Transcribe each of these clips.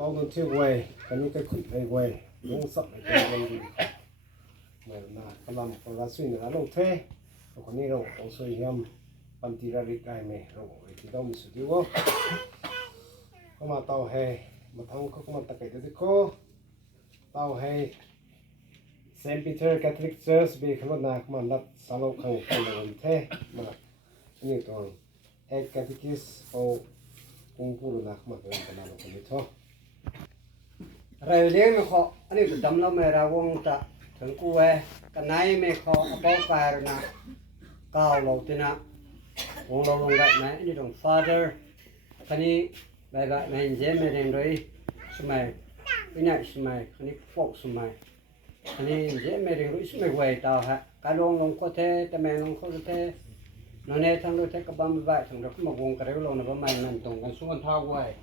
tao nó chơi quay cái những cái khuyết này quay đúng sập này cái này mà cái làm cái lá suy là lâu thế còn này rồi ông suy hiểm ban tì ra đi cái này rồi thì tao mình xử lý quá có mà tao hè mà thằng có mà ta cái gì có tao hè Saint Peter Catholic Church bị không nào mà đặt sao không không làm thế mà như còn egg catechist ou cũng phụ là mà cái nào cũng biết thôi rồi liền họ anh ấy tụi đâm nó mày ra vong ta thằng cu cái này mày họ bao cài rồi nè cao lâu thế nè vong lâu vong gạch này đi trong father cái này bài gạch này dễ mày đem rồi sumai cái này sumai cái này folk sumai cái này dễ mày đem rồi sumai quay tao ha cái long có thếแต่แม่long có thế nó này thằng đôi thế các bạn vậy thằng đó cũng một vòng cái đó long nó mày mình tụngกันxuống thao quay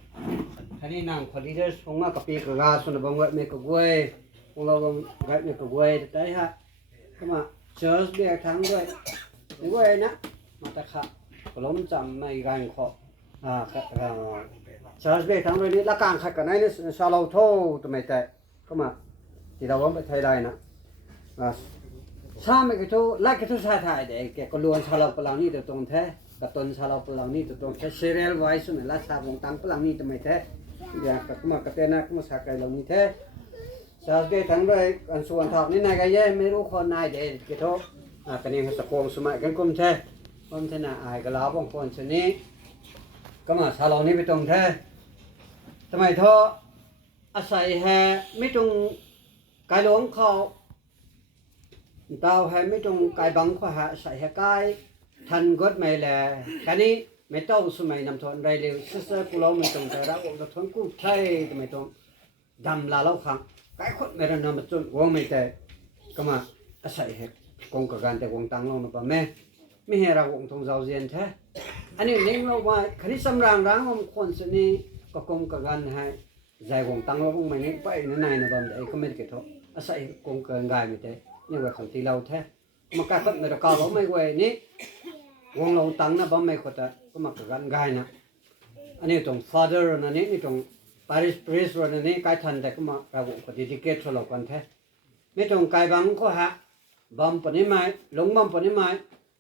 cái này nàngคนที่ได้ส่งมากับปีกระสุนบังเวทเมกะเวยพวกเราบังเวทเมกะเวยได้ฮะก็มาเชิร์ชเบียร์ทั้งด้วยนี่เวยนะมาตะขะก็ล้มจำไม่กันขอเชิร์ชเบียร์ทั้งด้วยนี่ละการขัดกันไหนนี่ชาเราโทตัวไม่แต่ก็มาที่เราว่าไปไทยได้นะชาไม่กี่ทุไล่กี่ทุชาไทยเด็กแกก็ล้วนชาเราเปล่านี่ตัวตรงแท้กับต้นชาเราเปล่านี่ตัวตรงแท้ซีเรียลไวซ์นี่ละชาวงตังเปล่านี่ตัวไม่แท้อยากกับมากับเต้นักมาสักไก่เหล่านี้แท้ชาวเกย์ทั้งด้วยอันส่วนถอดนี่นายกันแย่ไม่รู้คนนายเด็กกี่ทุกันนี่ตะโกนสมัยกันกุมแท้กุมแท้น่ะอายก็ลาบางคนชนี้ก็มาชาเรานี่ไปตรงแท้ทำไมท่ออาศัยแห่ไม่ตรงไก่หลวงเขาดาวแห่ไม่ตรงไก่บังเขาหาใส่แห่ไก่ทันกดไม่แลกันนี้ไม่ต้องสมัยนำทนไรเร็วเสือกูเราไม่ต้องแต่เราจะทนกูใช่ไม่ต้องดำลาเราขังไก่คนไม่ได้นำมาจนวงไม่แต่ก็มาอาศัยเหตุกงกับการแต่วงตังเราหนูป่ะแม่ไม่ให้เราวงทงเจ้าเรียนแท้อันนี้เลี้ยงเราว่าคณิตสำรางร้างของคนสนี้ก็กงกับการให้ใจวงตังเราวงไม่นี้ไปนั่นนายนะบ่ได้ก็ไม่ได้เกิดทุกอาศัยกงกับกายไม่แต่นี่ว่าคำที่เราแท้มาการก็ไม่ได้ก้าวเราไม่ไหวนี่วงเราตังนะบ่ไม่ขดก็มากันง่ายนะอันนี้ตรง father นั่นนี่ตรง parish priest นั่นนี่กายทันแต่ก็มาเราก็ dedicate เรากันแท้ไม่ตรงกายบังก็หาบัมปนิไม้หลงบัมปนิไม้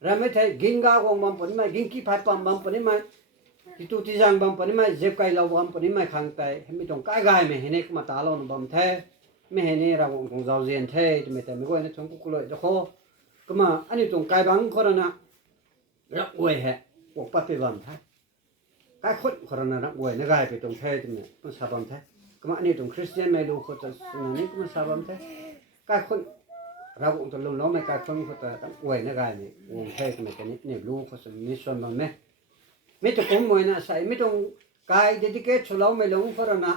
เราไม่ใช่กินกาวงบัมปนิไม้กินขี้พัดบัมปนิไม้ที่ตุติจังบัมปนิไม้เจ็บกายเราบัมปนิไม้ขังใจไม่ตรงกายกายไม่เห็นนี่ก็มาตาเราบัมแท้ไม่เห็นนี่เราคงเจ้าเรียนแท้ไม่แต่ไม่ก็นี่ตรงกูเลยจะโคก็มาอันนี้ตรงกายบังก็นะรักอวยแฮะปกปัดไปบัมแท้กายคนคนนั้นรักอวยนักกายไปตรงแท้จังเนี่ยต้องสาบัมแท้ก็มาอันนี้ตรงคริสเตียนไม่รู้เขาจะนี่ก็มาสาบัมแท้กายคนเราองค์ตะลุงน้องไม่กายคนเขาจะรักอวยนักกายนี่วงแท้จังเนี่ยนี่รู้เขาจะมีส่วนบัมไหมไม่ต้องกงมวยนะใส่ไม่ต้องกายเดดิเคทเราไม่หลงเพราะนะ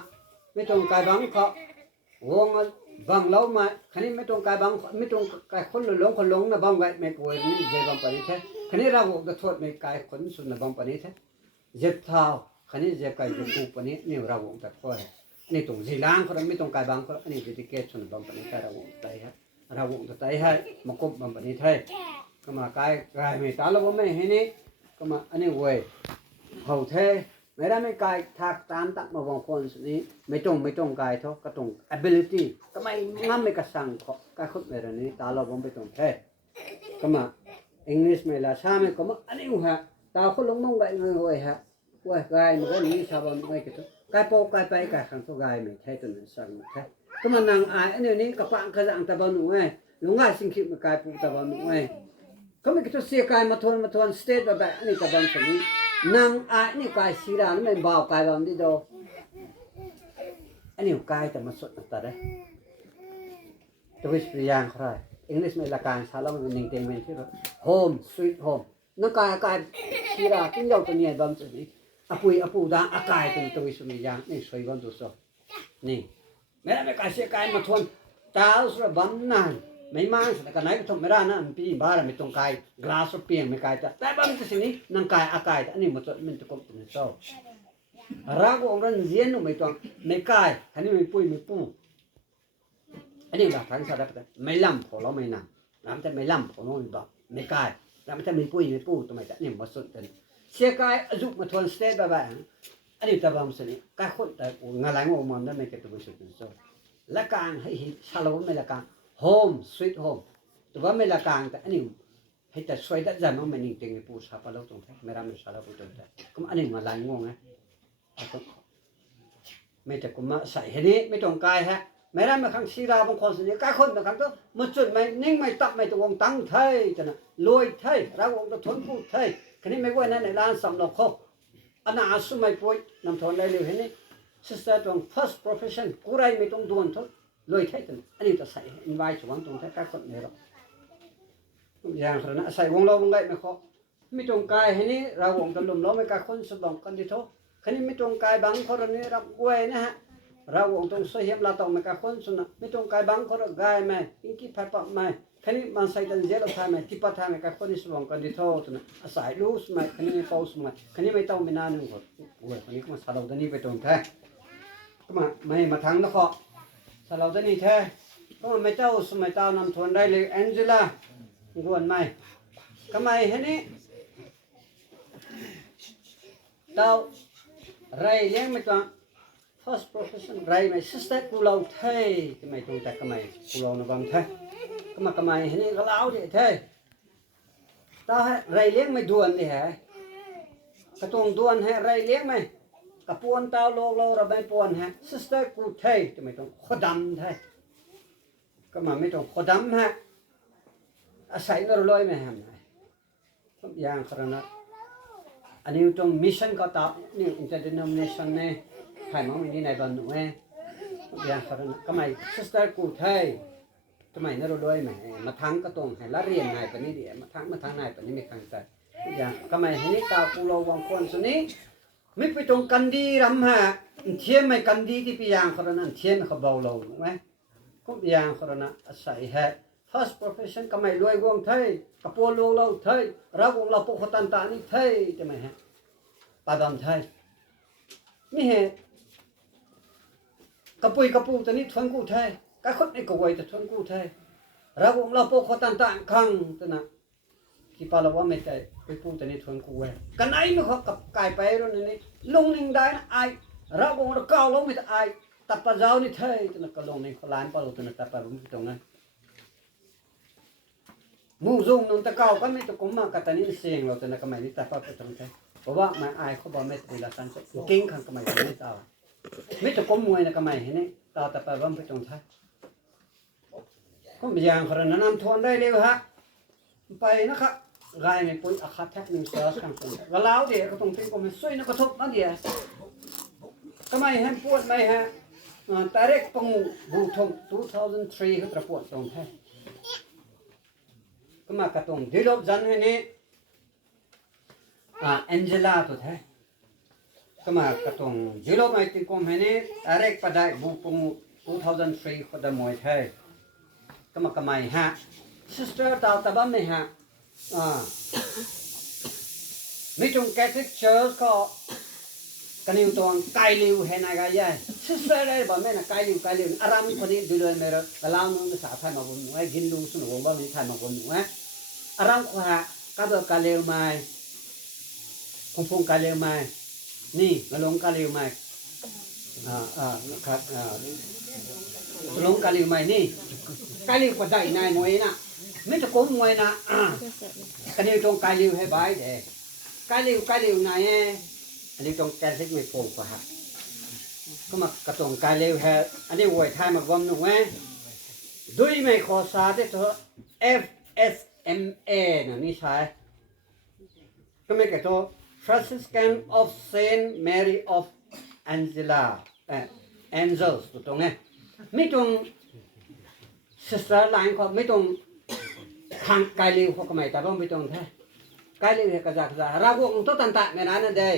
ไม่ต้องกายบังเขาวงบังเรามาคันนี้ไม่ต้องกายบังไม่ต้องกายคนหลงนะบังไว้ไม่กวยนี่เจ็บบังไปนี่แท้คันนี้เราจะโทษไม่กายคนสุดนะบังไปนี่แท้เจ็บเท้าคันนี้เจ็บกายจะปูไปนี่นี่เราจะโทษนี่ตรงสีล้างเขาไม่ต้องกายบังเขาอันนี้จะติเกตสุดบังไปนี่แท้เราใจฮะเราจะใจให้มากบบังไปนี่แท้ก็มากายไม่ตาเราไม่เห็นนี่ก็มาอันนี้เว้ยเขาแท้ไม่ได้ไม่กายทักตามตักมาบางคนนี้ไม่ต้องกายเท่าก็ต้อง ability ก็ไม่งั้นไม่กระสังเขากายคนแบบนี้ตาเราไม่ต้องแท้ก็มาอังกฤษไม่ละชาไม่ก็มาอันนี้ฮะตาคนลงน้องไปเงยฮะว่ากายมันก็นี้ชาวบ้านไม่กี่ตัวกายโปกายไปกายขังตัวกายไม่ใช่ตัวนั้นสั่งแท้ก็มานางอายอันนี้กระปังกระสังตะบันหนุ่ยหลงง่ายสิ่งคิดมากายปูตะบันหนุ่ยก็ไม่กี่ตัวเสียกายมาทวนสเตทแบบอันนี้ตะบันสิ่งนี้นางอายนี่กายสีรานี่ไม่บ่าวกายแบบนี้ดูอันนี้กายแต่มาสดแต่ได้ตัววิสปริยางใครอังกฤษไม่ละการสารมันหนึ่งเต็มเป็นที่รถ home sweet home นักกายสีราที่เราตัวนี้แบบนี้อปุดาอากายตัววิสปริยางนี่สวยกันดูสินี่แม้ไม่กายเสียกายมาทวนเจ้าสุรบันนานไม่มาแต่กันไหนก็ทำไม่ได้นะพี่บ้านไม่ต้องกายกลาสเปียงไม่กายแต่บางทีนี่นั่งกายอากายอันนี้มันจะกบตัวเศร้ารักองค์นั้นเย็นไม่ต้องไม่กายอันนี้ไม่ปุ้ยไม่ปูอันนี้แบบทางสารพัดไม่ล่ำพอเราไม่นั่งแล้วมันจะไม่ล่ำพอเราไม่บอกไม่กายแล้วมันจะไม่ปุ้ยไม่ปูตัวไม่แต่นี่มันสุดเลยเสียกายอายุมาทวนสเตทแบบ อันนี้ตะบำสนิกาคนแต่งาหลังออกมาได้ไม่เก็บตัวสุดโซ่ละกางให้ชาลวันไม่ละกางโฮมสวีทโฮมตัวไม่ละกางแต่อันนี้ให้แต่สวยได้จะมันไม่นิ่งเต็งปูชาปะเราตรงแท้ไม่รำไม่ชาเราตรงแท้ก็อันนี้งาหลังงงไงไม่แต่กูมาใส่ให้นี้ไม่ตรงกายฮะไม่รำไม่ขังศิลาบางคนสนิกาคนบางครั้งก็มันจุดไม่นิ่งไม่ตับไม่ตวงตั้งไทยจะนะรวยไทยเราวงตะทนพูดไทยคันนี้ไม่ว่านั่นในร้านสำหรับเขาอันนั้นอาสุไม่ป่วยนำทนได้เลยเห็นไหม sister ตรง first profession กูไรไม่ต้องดวนทุกรวยไทยตันอันนี้จะใส่ invite ชวนตรงแท้การคนเนี่ยหรอกอย่างขนาดใส่วงเราวงไรไม่ขอไม่ตรงกายเห็นนี้เราวงตะลุมเราไม่การคนสบองกันดีทุกคันนี้ไม่ตรงกายบางคนนี้รับกล้วยนะฮะเราวงตรงเสียมเราต้องไม่การคนสุนัขไม่ตรงกายบางคนกายไหมอินกี้พัดปักไหมคันนี้มันใส่ตันเจลทำไหมที่ปัดทำไหมการคนนี้สบองกันดีทุกตัวนะใส่ลูสไหมคันนี้ไม่เป่าสไหมคันนี้ไม่ต้องไม่นานหนึ่งคนโอ้ยคันนี้ก็มาสลับตัวนี้ไปตรงแท้ก็มาทั้งนะขอสลับตัวนี้แท้ก็ไม่เจ้าสมัยเจ้านำทวนได้เลยแองเจล่ากวนไหมทำไมเห็นนี้เจ้าไรเลี้ยงไม่ต้อง first profession ไรไม่ sister กูเราเท่ทำไมตรงแต่ทำไมกูเราหน้าบังเท่ก็มาทำไมเห็นนี้ก็เล่าดิเท่ตาไรเลี้ยงไม่ด่วนดิฮะกระตรงด่วนให้ไรเลี้ยงไหมกระปวนเต้าโลกเราเราไม่ปวนฮะ sister กูเท่ทำไมต้องขดำเท่ก็มาไม่ต้องขดำฮะอาศัยนรลอยไหมฮะทุกอย่างขนาดอันนี้ตรงมิชชั่นก็ตามนี่ interdenomination เนี่ยใครมั่งมีนี่ในบ้านหนูทุกอย่างขนาดก็ไม่ sister กูเท่ทำไมนรลอยไหมมาทั้งก็ตรงให้ละเรียนไหนปนี้เดียมาทั้งไหนปนี้ไม่ขังใจทุกอย่างก็ไม่ให้นี่ตากูเราวางคนส่วนนี้ไม่ไปตรงกันดีรำฮะเทียมไม่กันดีที่ปีอย่างขนาดเทียมเขาเบาเราไหมทุกอย่างขนาดอาศัยฮะfirst profession ก็ไม่รวยวงไทยกับปัวโลเราไทยเราวงเราปกตันตานี่ไทยใช่ไหมฮะปาดอนไทยนี่เหตุกับปุยกับปูตัวนี้ทวนกู้ไทยกับคนไอ้กวยแต่ทวนกู้ไทยเราวงเราปกตันตาขังตัวน่ะที่ปาเราว่าไม่ใจไปปูตัวนี้ทวนกู้ไว้กันไอ้ไม่เขากับกายไปแล้วนี่ลงนิ่งได้นะไอ้เราวงเราเก่าลงไม่ได้ไอ้ตัดปลาเจ้านี่ไทยตัวน่ะก็ลงนี่เขาล้านปลาตัวน่ะตัดปลาลุ่มตรงนั้นมูซุงนนตะเก้าก็ไม่ตะกุมมากแต่นี่เสียงเราแต่นักไม่ได้แต่พอไปตรงใจเพราะว่าไม่อายเขาบอกไม่ตีละสันสุดกิ้งขันก็ไม่ได้ตาไม่ตะกุมมวยนักไม่เห็นไหมตาแต่ไปว่าไปตรงใจก็ไม่ยังขนาดนั้นทนได้เร็วฮะไปนะครับรายไม่ปุ่นอาคาแท็กหนึ่งเสือข้างคนก็แล้วเดี๋ยวก็ต้องทิ้งก็ไม่ช่วยนักกระทบนั่นเดียวก็ไม่ให้ปวดไม่ฮะแต่เร็กปงบูทง2003เขาตะปวดตรงแท้ก็มากระตรงดีลบจันให้นี่แองเจล่าตัวแท้ก็มากระตรงดีลบไม่ติดกลมให้นี่อะไรก็ได้บุปผง2003ก็ได้หมดแท้ก็มากระไม่ฮะ sister ตาตาบ้านไม่ฮะไม่ตรง Catholic Church ก็กันอยู่ตรงไกลลิวเห็นอะไรยัย sister ได้บอกแม่น่ะไกลลิวอารามคนนี้ดูเลยเมื่อเราเล่าหนูภาษาไทยมาบนหนูกินลูสนุกบ้างมีไทยมาบนหนูอารามขวาก็แบบกาเลวไม้คงพงกาเลวไม้นี่กระลงกาเลวไม้ครับกระลงกาเลวไม้นี่กาเลวก็ได้นายมวยนะไม่จะโกงมวยนะกันอยู่ตรงกาเลวให้บายเด็กกาเลวนายอันนี้ตรงแกนเล็กไม่โกงกว่าฮะก็มากระตรงกาเลวให้อันนี้วัวไทยมาบนหนูด้วยไม่ขอสาธิตเถอะ FSMA นี่ใช่ก็ไม่เกี่ยวกับ Franciscan of Saint Mary of Angels ตรงนี้ไม่ตรง sister line เขาไม่ตรงทางกายลิวเขาก็ไม่แต่ว่าไม่ตรงแท้กายลิวเหกระจากเราพวกตัวตันตะไม่ร้านนั่นเด้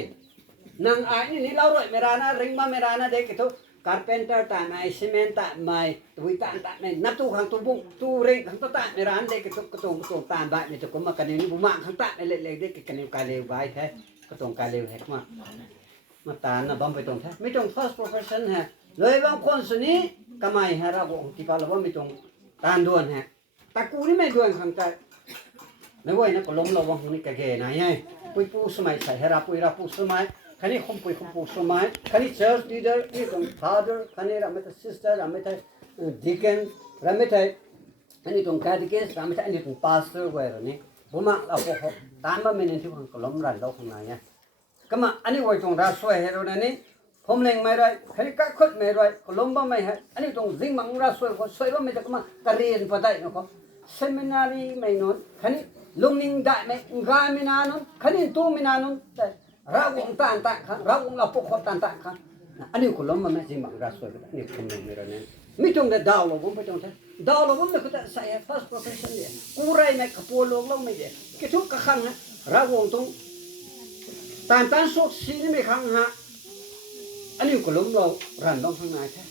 นางไอ้นี่เราด้วยไม่ร้านนะริงมาไม่ร้านนะเด็กitu carpenter ตาไม่ซีเมนต์ตาไม่ตุยตาไม่นับตู้ขังตู้บุ้งตู้เร่งขังตู้ตาไม่ร้านเด็กกระตรงตาใบไม่ตะกุมมากันนี่บุมาขังตาเล็กๆเด็กกันนี่กายเลวใบแท้กระตรงกายเลวแฮกมาตานะบ้องไปตรงแท้ไม่ตรง first profession ฮะเลยบางคนส่วนนี้ก็ไม่ฮะเราบอกที่เราว่าไม่ตรงตาด่วนฮะแต่กูนี่ไม่ด่วนขังใจไม่ไหวนะก็ล้มเราวางนี่กะเกนะยัยปุยปูสมัยใส่ให้รับปุยรับปูสมัย คันนี้คมปุยคมปูสมัยคันนี้ church leader นี่ตรง father คันนี้เราไม่ใช่ sister เราไม่ใช่ deacon เราไม่ใช่อันนี้ตรง catechist เราไม่ใช่อันนี้ตรง pastor ไว้แล้วนี่ผมมาเราพวกตามมาไม่เนี่ยที่คนกลมรันเราข้างในเนี่ยก็มาอันนี้ไว้ตรงราสวยเฮโร่นี่ผมเล็งไม่ได้คันนี้ก็คุดไม่ได้กลมบ้าไม่ให้อันนี้ตรงซิงมังราสวยคนสวยบ้าไม่จะก็มาการเรียนพอได้นะครับ seminary ไม่นอนคันนี้ลุงนิ่งได้ไหมงานไม่นานนคันนี้ตู้ไม่นานนแต่เราวงตานตาครับเราวงเราพวกเขาตานตาครับอันนี้กลมบ้าไม่ซิงมังราสวยอันนี้ผมเล็งไม่ได้เนี่ยไม่ตรงแต่ดาวเราผมไม่ตรงแต่ดาวเราผมไม่ก็แต่ใส่ first profession เนี่ยกูไรไม่กับปัวโลกเราไม่เด็ดคิดทุกข์ขังนะเราวงตรงตานตานสุดสีนี่ไม่ขังฮะอันนี้กลมเรารันต้องข้างในแท้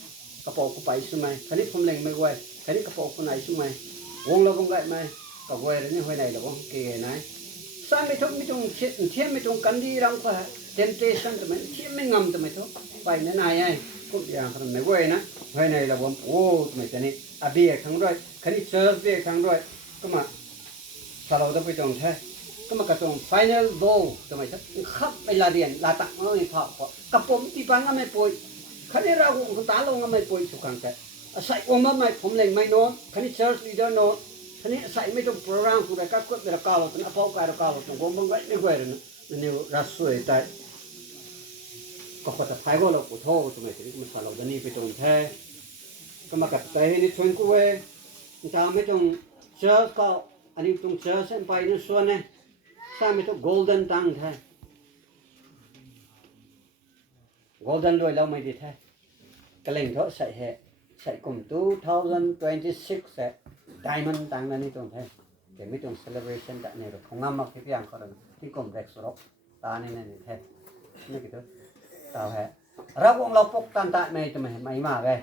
กระเป๋ากูไปใช่ไหมคันนี้ผมเล็งไม่ไหวคันนี้กระเป๋ากูไหนใช่ไหมวงเราวงไงไหมกับไหวแล้วนี่ไหวไหนเราวงเก๋ไหนสามไม่ตรงไม่ตรงเทียมไม่ตรงกันดีรังก็ temptation ทำไมเทียมไม่งำทำไมทุกไปนั่นไงไอ้ก็อย่างทำไม่ไหวนะไหวไหนเราวงโอ้ทำไมจะนี่อาเบียทั้งด้วยคันนี้เชิร์ฟเบียทั้งด้วยก็มาถ้าเราต้องไปตรงแท้ก็มากระตรง final ball ทำไมจะขับไปลาเรียนลาตักไม่พอกระผมที่ปังก็ไม่ป่วยคันนี้เราคนตาลงก็ไม่ป่วยสุขังแต่ใส่องค์มาไม่ผมเล็งไม่โน้ตคันนี้ church leader โน้ตคันนี้ใส่ไม่ต้องโปรแกรมกูได้ก็กดเวลาก้าวตัวนี้พอการก้าวตัวผมบังไว้ไม่ไหวเลยนะนี่รัสสวยแต่ก็ขอจะพายก็เราปวดท้องทำไมถึงมันสารเราจะนี่ไปตรงแท้ก็มากับใจนี่ชวนกูเว้ยจะไม่ต้อง church ก็อันนี้ตรง church เส้นไปนั่นส่วนเนี่ยใช่ไม่ต้อง golden ตังแท้ golden ด้วยเราไม่ดีแท้กระเล่งเขาใส่แห่ใส่กลุ่ม2026 diamond ตังนั่นนี่ตรงแท้แต่ไม่ต้อง celebration แต่เนี่ยของงามมากที่อย่างเขาเลยที่กลุ่มเด็กสระตาเนี่ยนี่แท้นี่กี่ตัวตาแห่เราวงเราปกตันตาไม่จะไม่มากเลย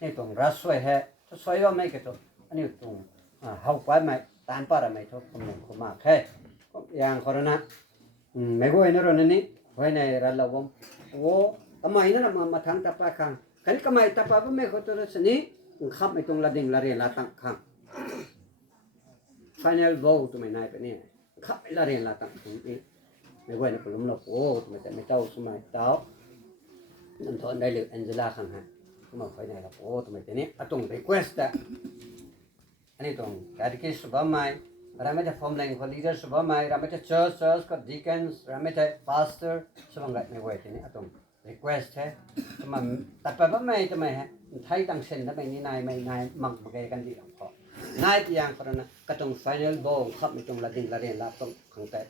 นี่ตรงรัสสวยแห่สวยว่าไม่กี่ตัวอันนี้ตรงเฮาไปไม่ตานปาระไม่ทุกคนหนึ่งคนมากแค่อย่างเขาเลยนะไม่กูเห็นอะไรนี่ไว้ในรัฐเราวงโอ้ทำไมนั่นมาทางตะปาคังคันนี้ทำไมตะปาไม่เขาตัวนี้ขับไม่ตรงละดิ่งละเรียนละตั้งคัง final vote ตัวไม่นายไปนี่ขับละเรียนละตั้งตรงนี้ไม่ไหวนะผมล้มหลบโอ้ทำไมแต่ไม่เจ้าสมัยเจ้านั่นทอนได้เลยแองเจล่าคังฮะก็มาไฟในละโอ้ทำไมแต่นี้ตรง request อ่ะอันนี้ตรงการที่สุภาพไม่เราไม่ได้ form language คน leader สุภาพไม่เราไม่ได้ church ก็ deacons เราไม่ได้ pastor สมังกัดไม่ไหวทีนี้ตรง request ใช่ทำไมแต่ไปว่าไม่ทำไมฮะไทยตั้งเส้นทำไมนี่นายไม่นายมักมาเกี่ยกันดีหรอกพอนายที่ยังคนนั้นก็ต้อง final ball ขับไม่ตรงละดิ่งละเรียนละตรงขังแต่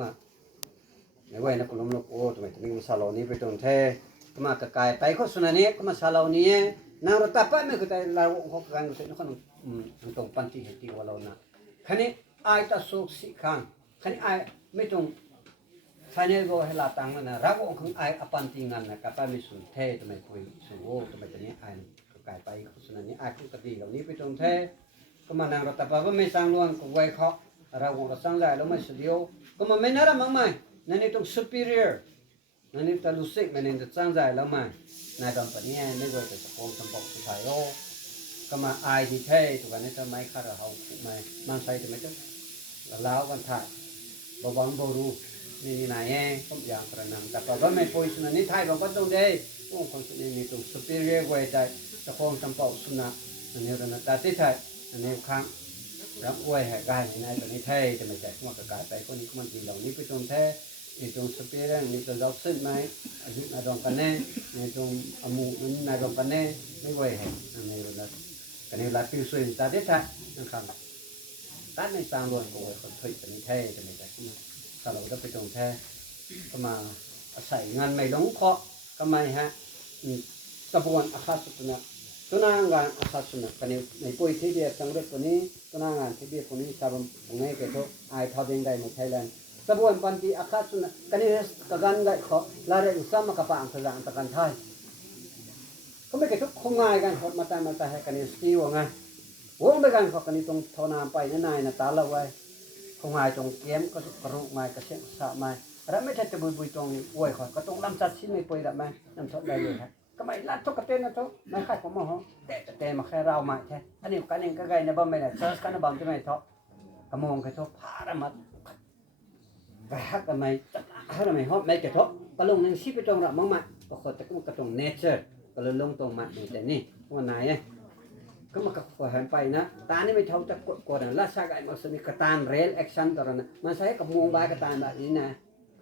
มาไม่ไหวนะคุณลุงลูกโอ้ทำไมถึงมาซาโลนี้ไปตรงเท่ก็มากระกายไปเขาสุนันนี้ก็มาซาโลนี้นางรถตับไปไม่ก็ได้เราเขาการรู้สึกเขาตรงปันที่เหตุว่าเรานะคันนี้ไอ้ตาสุกสิขังคันนี้ไอ้ไม่ตรง final ball ให้ละตังนั่นนะเราของไอ้อปันติงันนะกับไปไม่สุนเท่ทำไมคุยสุโอ้ทำไมตอนนี้ไอ้กระกายไปเขาสุนันนี้ไอ้คุกตีเหล่านี้ไปตรงเท่ก็มานางรถตับไปไม่สร้างล้วนก็ไว้เขาเราก็สร้างได้แล้วไม่สุดเดียวก็มาไม่น่ารักมั้งไหมนั่นนี่ต้อง superior นั่นนี่ต้องรู้สึกมันนี่จะสร้างได้แล้วไหมนายบางปนี้ไม่ว่าจะฟ้องสมบัติสุดท้ายโอ้ก็มาไอดีเท่ถูกกันนี่ทำไมข้าเราไม่มันใส่ทำไมต้องแล้ววันถ่ายบวงบรูนี่นายผมอย่างกระนั้นแต่พอไม่พูดสุนันนี่ไทยบางคนต้องได้โอ้คนสุนันนี่ต้อง superior ไว้ใจจะฟ้องสมบัติสุนัขนั่นนี่เราแต่ที่ไทยนั่นนี่ครั้งรับอวยแหกกายในตอนนี้เท่จะไม่ใจขโมยกระกายไปคนนี้มันตีเหล่านี้ไปตรงเท่ในตรงสเปียร์ในตรงดอกซึ่งไหมอายุนายรองกันแน่ในตรงอมูนายรองกันแน่ไม่ไหวแหงในวันนั้นกันในเวลาพิวสุนตาเด็ดขาดนะครับตัดในสร้างล้วนโอ้ยคนถอยตอนนี้เท่จะไม่ใจขโมยถ้าเราได้ไปตรงเท่ก็มาใส่งานไม่หลงเคาะก็ไม่ฮะกระบวนอาคาสุตนะตัวนางานอาคาสุนะกันในปุยที่เดียบสังเกตตัวนี้ตัวนางานที่เดียบตัวนี้ชาวบ้านไงเกิดเขาไอทอดเองได้ในไทยแลนด์กระบวนปันตีอาคาสุนะกันนี้กกันได้เขาลาเรื่องซ้ำมากระปังสระตะกันไทยก็ไม่เกิดทุกคงง่ายกันเขามาตายให้กันนี้สตีว่าไงวงไปกันเขากันนี้ตรงทอนามไปนั่นนายนะตาละไว้คงง่ายตรงเกี้ยมก็กระรุกไม้กระเช็ดสะไม้แล้วไม่ใช่จะบุยตรงอวยเขาก็ตรงลำจัดชิ้นไม่ปุยแบบไหมน้ำทอดได้เลยครับก็ไม่ลัดทุกกระเต้นนะทุกไม่ค่ายผมมองแต่มาแค่เรามาใช่อันนี้กันเองก็ไงนะบ้าไม่ได้เซิร์ชกันนะบ้าจะไม่ทอกระมงแค่ทุกพาระมัดแบกกันไม่จะ อะไรไม่ฮอตไม่กระทบก็ลงหนึ่งชีพไปตรงละมั่งมาก็ขอแต่ก็มันกระตรง nature ก็เลยลงตรงมาแต่นี่วันไหนก็มันก็ขอหันไปนะตานี่ไม่เท่าจะกดนะลักษณะไอ้มันสนิทกระตาน real action ตอนนั้นมันใช้กับมูงบายกระตานแบบนี้นะ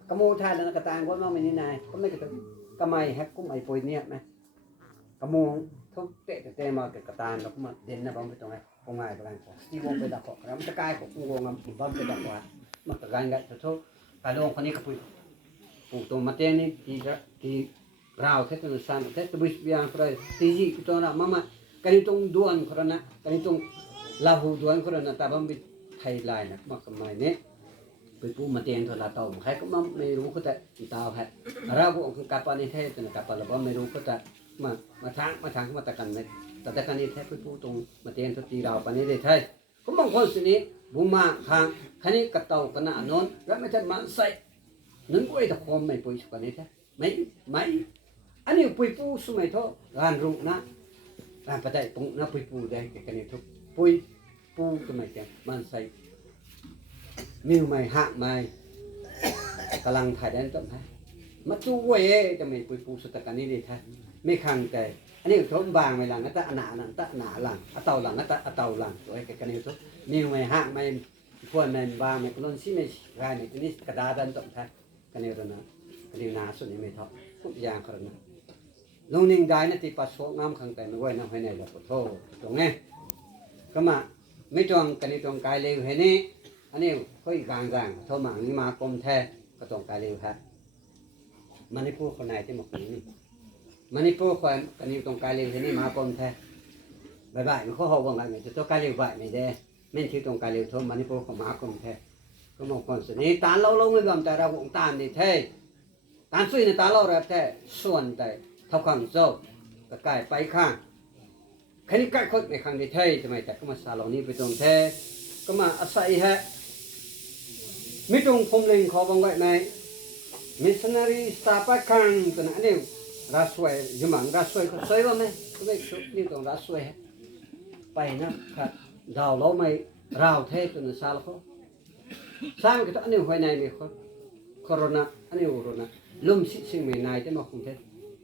กระมูทายแล้วกระตานก็น้องไม่นี่นายก็ไม่กระตุ้นก็ไม่แฮกกุ้มไอ้ปุยเนี่ยไหมกระมูทุกเตะมาเกิดกระตานแล้วก็มาเด่นนะบ้างไปตรงไหนคงง่ายกว่ากันสตีวงไปดักของแล้วมันจะกลายของวงอ่ะบ้างไปดักว่ามันก็การกันทุกกระโดงคนนี้ก็ปุยปูตรงมาเต้นนี่ที่ราวเทตุนสันเทตุบิสเบียงฟรายตีจีกุตระมามาkanitong duan korana kanitong lahu duan korana tabam bi thailai na makamai ne pipu mateng thola taw khai ko ma me ru ko ta taw ha ra bu ang kapal ni the tan kapal ba me ru ko ta ma thang ma ta kan ne ta ta kan ni the pipu tong mateng tho ti raw pa ni de thai ko mong khon sini bu ma khang khani ka taw kana anon ra me ta man sai nung ko ita khom mai poi ka ni the mai ani pipu su mai tho gan ru na pada pung na pui pu dai ke kan itu pui pu tu mai kan man sai miu mai ha mai kalang thai dan tom hai ma tu we ta mai pui pu su ta kan ni de thai me khang kai ani thom bang mai lang ta ana nan ta na lang atau lang ta atau lang tu ke kan itu miu mai ha mai puan mai bang mai klon si mai rai ni ni kada dan tom thai kan itu na kan na su ni mai thoทุกอย่างครับนะลงนิ่งได้นะที่ปัสสาวะงามขังแต่ไม่ไหวนะให้ในหลับโทษตรงนี้ก็มาไม่ตรงกันนี่ตรงกายเร็วเห็นนี่อันนี้ค่อยกลางๆโทษมานี่มากลมแท้ก็ตรงกายเร็วฮะมันนี่พูดคนไหนที่หมกนี่มันนี่พูดคนกันนี่ตรงกายเร็วเห็นนี่มากลมแท้บ่ายมันเขาหอบว่าไงเนี่ยจะตัวกายเร็วบ่ายไม่ได้ไม่ที่ตรงกายเร็วโทษมันนี่พูดของมากลมแท้ก็มองคนสนิทตาเราลงไม่ยอมแต่เราหงตามนี่แท้ตาสุยในตาเราแบบแท้ส่วนแต่เท่าข้างโซ่ก็กลายไปข้างแค่นี้ใกล้คนในข้างในเทยทำไมแต่ก็มาซาลงนี้ไปตรงเทก็มาอาศัยฮะมิตรงพมเลงขอบังไว้ในมิสนารีสตาร์ปักข้างตัวนั้นนี่รัสเวยยมังรัสเวยก็สวยว่าไหมก็ไม่ชุดนี่ตรงรัสเวยไปนะครับดาวล้อไม่ราวเทตัวนั้นซาลเขาสร้างก็ต้องอันนี้หัวในมีคนโคโรนาอันนี้โคโรนาลุ่มสิ่งไม่นายจะมาคงเท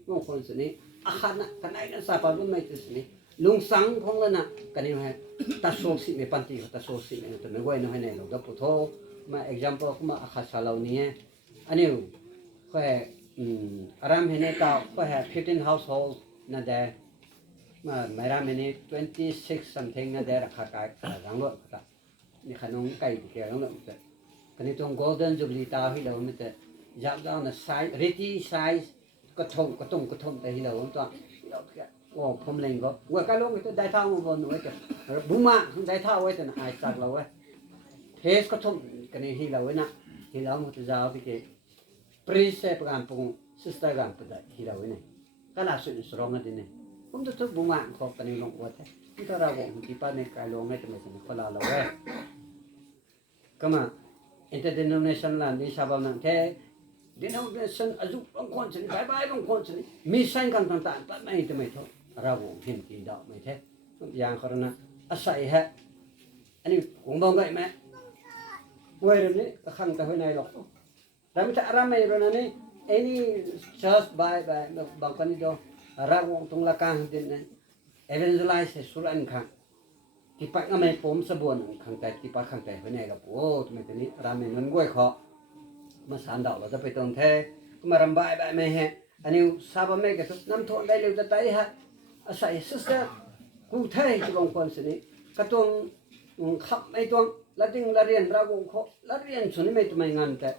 มองคนสนิอาคารนะกันไอ้นั่นสาปรุ่นไม่ติดสนิลุงสังพงแล้วนะกันนี่ฮะตัดโซสิไม่ปันตีตัดโซสิไม่ตัวไม่ไหวนะให้เนี่ยเราพุทโธมา example ก็มาอาคารชาลานี้อันนี้ก็อารามเห็นเนี่ยก็ก็15 household นั่นเด้มาไม่รามเห็นเนี่ย26 something นั่นเด้ราคาไก่รังรถก็นี่ขนมไก่ที่รังรถกันนี่ตรง golden jubilee ตาที่เราไม่แต่ยักษ์ดาวน์ size ready sizeกระทงแต่ที่เราตัวโอ้ผมเล่นก็ว่าการลงก็ได้เท่าบนไว้แต่บุมาได้เท่าไว้แต่ไอ้สักเราไว้เทสกระทงกันนี่ที่เราไว้นะที่เราหมดจะเอาไปเก็บปริเซปการปงซิสเตอร์การปได้ที่เราไว้เนี่ยก็น่าสุดสรองกันดีเนี่ยผมจะทุบบุมาขอบกันนี่ลงไว้แต่ที่เราบอกที่ป้าในกายลงให้จะไม่สนิทคนเราไว้ก็มา interdenomination ล่ะนี่ชาวบ้านนั่นแท้ denomination azuk bang kon sini bye bye bang kon sini misan kan tan tak mai tu mai tho rawu hin ki da mai the yang karena asai ha ani kong dong gai ma wei ni khang ta hoi nai lo ram ta ram mai ro ni any just bye bye bang kan ni do rawu tung la kang din na evangelize sulan khang ki pa ngamai pom sabon khang ta ki pa khang ta hoi nai lo o tu mai ni ram mai ngon goi khoมาสานดอกเราจะไปตรงเทก็มารำบายแบบไม่เห็นอันนี้ซาบะไม่ก็ทุกน้ำท่วมได้เร็วจะตายฮะอาศัยซิสเตอร์กูเทจะลงคนสินี้กระตรงขับไม่ตรงละดิ้งละเรียนเราวงเขาละเรียนส่วนนี้ไม่ทำไมงานแต่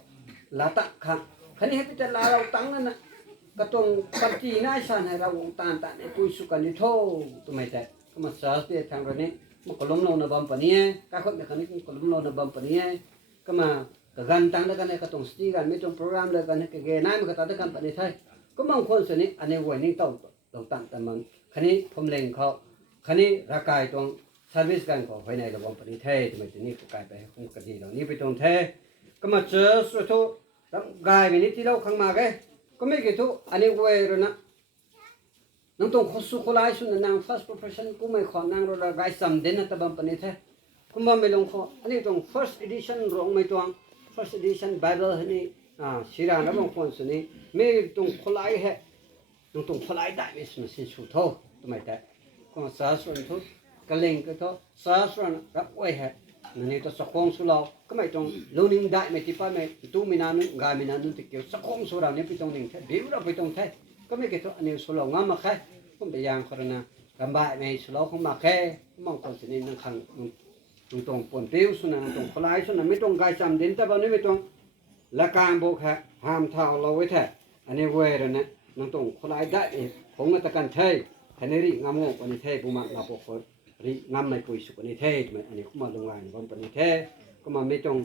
ละตักขังคันนี้ให้พิจารณาเราตั้งนั่นนะกระตรงปัจจีน่าชันให้เราวงตานในปุยสุกันนิโททำไมแต่ก็มาสาธิตทางเรานี้มันก็ล้มลงในบัมปนี้การคนแบบนี้ก็ล้มลงในบัมปนี้ก็มาgantang dengan mereka tong stikan, mereka program dengan mereka genai mereka tak ada pada saya. Kemang kon sini ane warning tahu tang teman. Kini pemleng kau, kini rakai tong service kan kau, hari niเราบอกpada saya, cuma ini bukaiไปคงกระดิ่งเรานี่ไปตรงเทก็มาเจอสุดทุกกายแบบนี้ที่เราขังมาแกก็ไม่กี่ทุกอันนี้เวรนะน้องตรงข้อสุขไลสุดนาง first profession กูไม่ขอนางเรากายสำเด็จนะแต่บังปนิเทกูมาไม่ลงข้ออันนี้ตรง first edition รองไม่ตรงfirst edition Bible นี่西凉那帮คน是呢，没东过来嘿，用东过来带没什么新出头，都没带，光30头，个零个头30รับไว้嘿，那你都สกองสุเราก็ไม่ต้องลุนิงได้ไม่ติดไปไม่ตู้มีนานุงามีนานุติเกี่ยวสกองสุเราเนี่ยไปตรงนี้แท้เดี๋ยวเราไปตรงแท้ก็ไม่เกี่ยวอันนี้สุเรางามาแค่ก็ไปยังคนนะลำบากไม่สุเราเขามาแค่มองคนสินี่นั่งขังตรงปนปิ้วสุนันตรงคลายสุนันไม่ตรงกายจำเด่นแต่วันนี้ไม่ตรงละการโบกฮะห้ามเท้าเราไว้แท้อันนี้เวรนะนั่งตรงคลายได้คงตะกันเทยแทนนี่งามงงวันนี้เทยปูมาเราปกคนริงามไม่ปุยสุกอันนี้เทยอันนี้เขามาลงงานวันนี้เทยก็มาไม่ตรง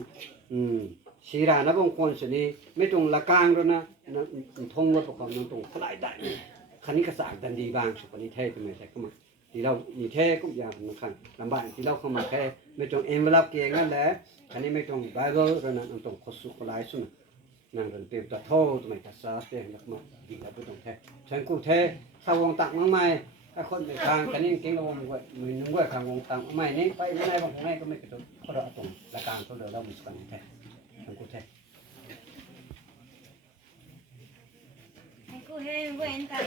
ชีรานะบางคนสินี่ไม่ตรงละการแล้วนะทงไว้ประกอบนั่งตรงคลายได้คันนี้ก็สากดันดีบางสุกอันนี้เทยเป็นไงใช่ก็มาที่เรามีเทก็อย่างนะครับลำบากที่เราเข้ามาแค่ไม่ต้องเอ็นเวลาเกี่ยงนั่นแหละอันนี้ไม่ต้องไบเบิลแล้วนะต้องขสุขลายสุนนั่งกันเต็มตะโทษไม่ตัดซาเต็มแล้วมาดีแล้วไม่ต้องเทฉันกูเทถ้าวงตักมั้งไหมถ้าคนไปทางกันนี่เก่งเราวงไว้มือนึงไว้ทางวงตักไม่นี่ไปไม่ได้บางไม่ก็ไม่กระตุ้นเพราะเราตรงละการเขาเดินเรามีสักการเทฉันกูเท ให้กูเห็นเว้นกัน